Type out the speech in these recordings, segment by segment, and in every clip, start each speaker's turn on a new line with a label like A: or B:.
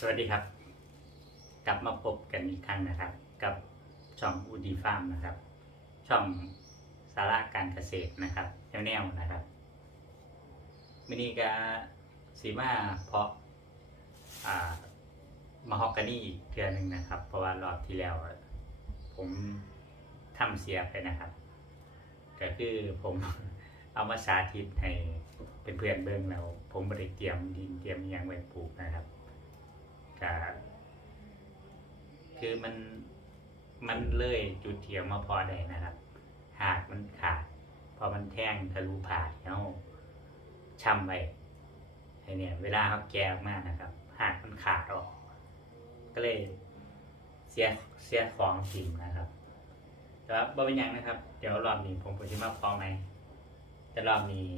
A: สวัสดีครับ กลับมาพบกันอีกครั้งนะครับ กับช่องอูดีฟาร์มนะครับ ช่องสาระการเกษตรนะครับแนวๆนะครับมินีกาสีมาเพาะมาฮอกกานี่อีกเทือหนึ่งนะครับ เพราะว่ารอบที่แล้ว ผมทำเสียไปนะครับ ก็คือผมเอามาสาธิตให้เป็นเพื่อนเบิ้งแล้ว ผมบริเตรียมดินเตรียมยังไว้ปลูกนะครับ ก็คือมันมันเลยจุดเทียมมาพอได้นะครับ หากมันขาด พอมันแท่งทะลุผ่าแล้วช้ำไปไอเนี่ย เวลาเขาแกะออกมานะครับ หากมันขาดออก ก็เลยเสียเสียของสิ่งนะครับแต่ว่าบ่เป็นยังนะครับ เดี๋ยวรอบนี้ผมก็จะมาพอไหมแต่รอบนี้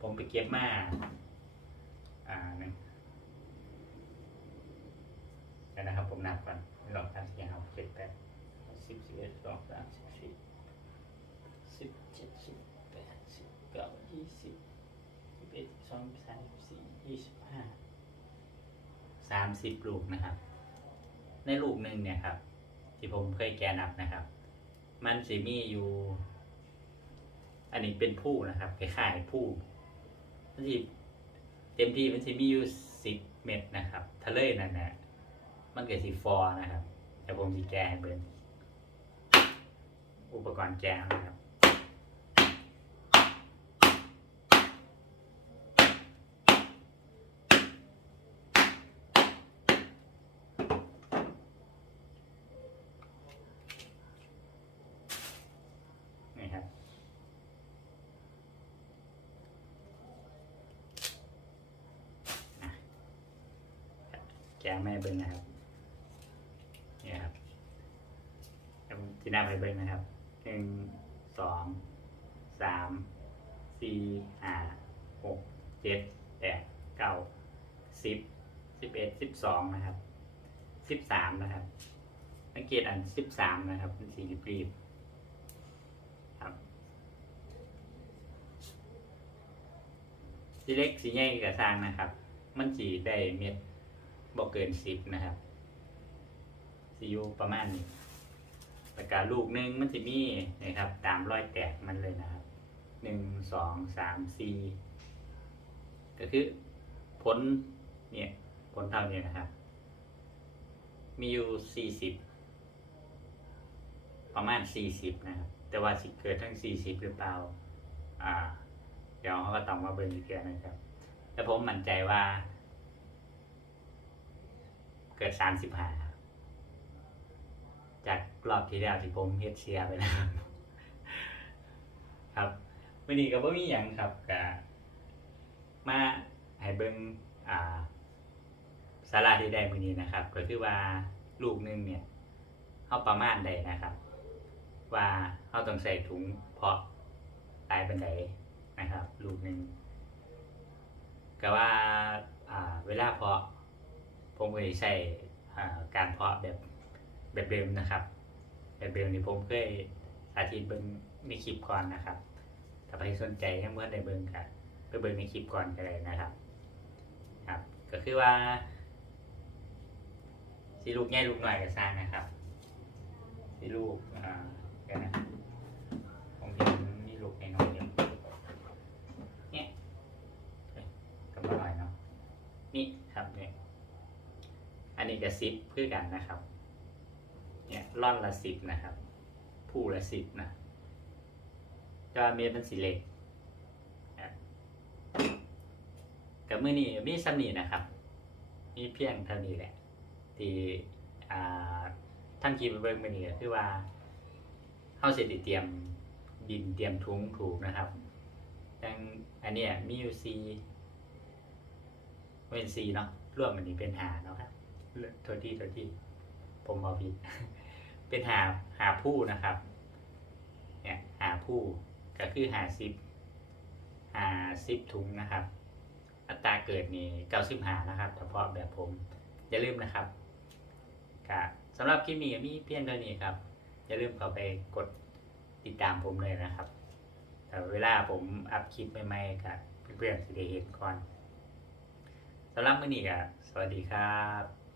A: ผมไปเก็บมา อ่าหนึ่ง เดี๋ยวนะครับ ผมนับก่อนลองทำเสียงเอาเจ็ดแปดสิบสิบเอ็ดสองสามสิบสี่สิบเจ็ดสิบแปดสิบเก้ายี่สิบสิบเอ็ดสิบสองสามสี่ยี่สิบห้าสามสิบลูกนะครับ ในลูกหนึ่งเนี่ยครับ ที่ผมเคยแกนับนะครับ มันสิมีอยู่ อันนี้เป็นผู้นะครับคล้ายๆผู้มันสิเต็มที่มันสิมีอยู่สิบเม็ดนะครับทะเลนั่นนะ มันเกิดสีฟอร์นะครับ แต่ผมสีแกะเบิ่งอุปกรณ์แกะนะครับนี่ครับแกะแม่เบิ้งนะครับ นี่ครับผมที่หน้าไปเบิ้งนะครับหนึ่งสองสามสี่ห้าหกเจ็ดแปดเก้าสิบสิบเอ็ดสิบสองนะครับสิบสามนะครับสังเกตอันสิบสามนะครับเป็นสีรีบครับสีเล็กสีใหญ่กับสร้างนะครับ มันสีได้เม็ดบอกเกินสิบนะครับ สีอยู่ประมาณนี้แล้วก็ลูกหนึ่งมันจะมีนะครับ ตามรอยแตกมันเลยนะครับหนึ่งสองสามสี่ก็คือผลเนี่ยผลเท่านี้นะครับ มีอยู่สี่สิบประมาณ40นะครับ แต่ว่าสิเกิดทั้ง40หรือเปล่าอ่า เดี๋ยวเขาก็ต้องมาเบิ่งอีกเทีนะครับ แต่ผมมั่นใจว่า เกิด35ครับห้า จากรอบที่แล้วที่ผมเฮ็ดเสียไปนะครับ ครับวันนี้ก็บ่มีหยังครับก็มาให้เบิ่งอ่าสาระที่ได้มื้อนี้นะครับ ก็คือว่าลูกหนึงเนี่ยเอาประมาณใดนะครับ ว่าเราต้องใส่ถุงเพาะตายบันไดนะครับ ลูกหนึ่งก็ว่าอ่าเวลาเพาะผมเคยใช้อ่าการเพาะแบบ แบบเดิมนะครับ แบบเดิมที่ผมเคยสาธิตเบิ่งในคลิปก่อนนะครับ ถ้าใครสนใจให้เมื่อได้เบิ่งกันไปเบิ่งในคลิปก่อนก็ได้นะครับ ครับ ก็คือว่าสีลูกใหญ่ลูกหน่อยก็สร้างนะครับสีลูกอ่าเดี๋ยวนะผมเห็นมีลูกในน้อยเดียเนี่ยเอ้ยกำลังหน่อยเนาะนี่ครับเนี่ยอันนี้ก็สิบเพื่อกันนะครับ เนี่ยร่อนละสิบนะครับ ผู้ละสิบนะก็เมตรเป็นสีเหล็กนะครับกับมือนี้มีสำนีนะครับ มีเพียงเท่านี้แหละที่ท่านคีไปเบิ่งมานี่ก็คือว่าเข้าเสร็จเตรียมดินเตรียมทุงถูกนะครับดังอันนี้มีอยู่ซีเป็นซีเนาะรวมมันนี้เป็นหาเนาะครับโทษที่โทษที่ ผมบอกผิด เป็นหาหาผู้นะครับ เนี่ยหาผู้ก็คือหาซิปหาซิปถุงนะครับ อัตราเกิดนี่เก้าสิบหานะครับเฉพาะแบบผม อย่าลืมนะครับครับสำหรับคลิปนี้มีเพียงเท่านี้ครับ อย่าลืมเข้าไปกดติดตามผมเลยนะครับแต่เวลาผมอัพคลิปใหม่ๆกับเพื่อนๆสิได้เห็นก่อนสสำหรับมื้อนี้ก็สวัสดีครับ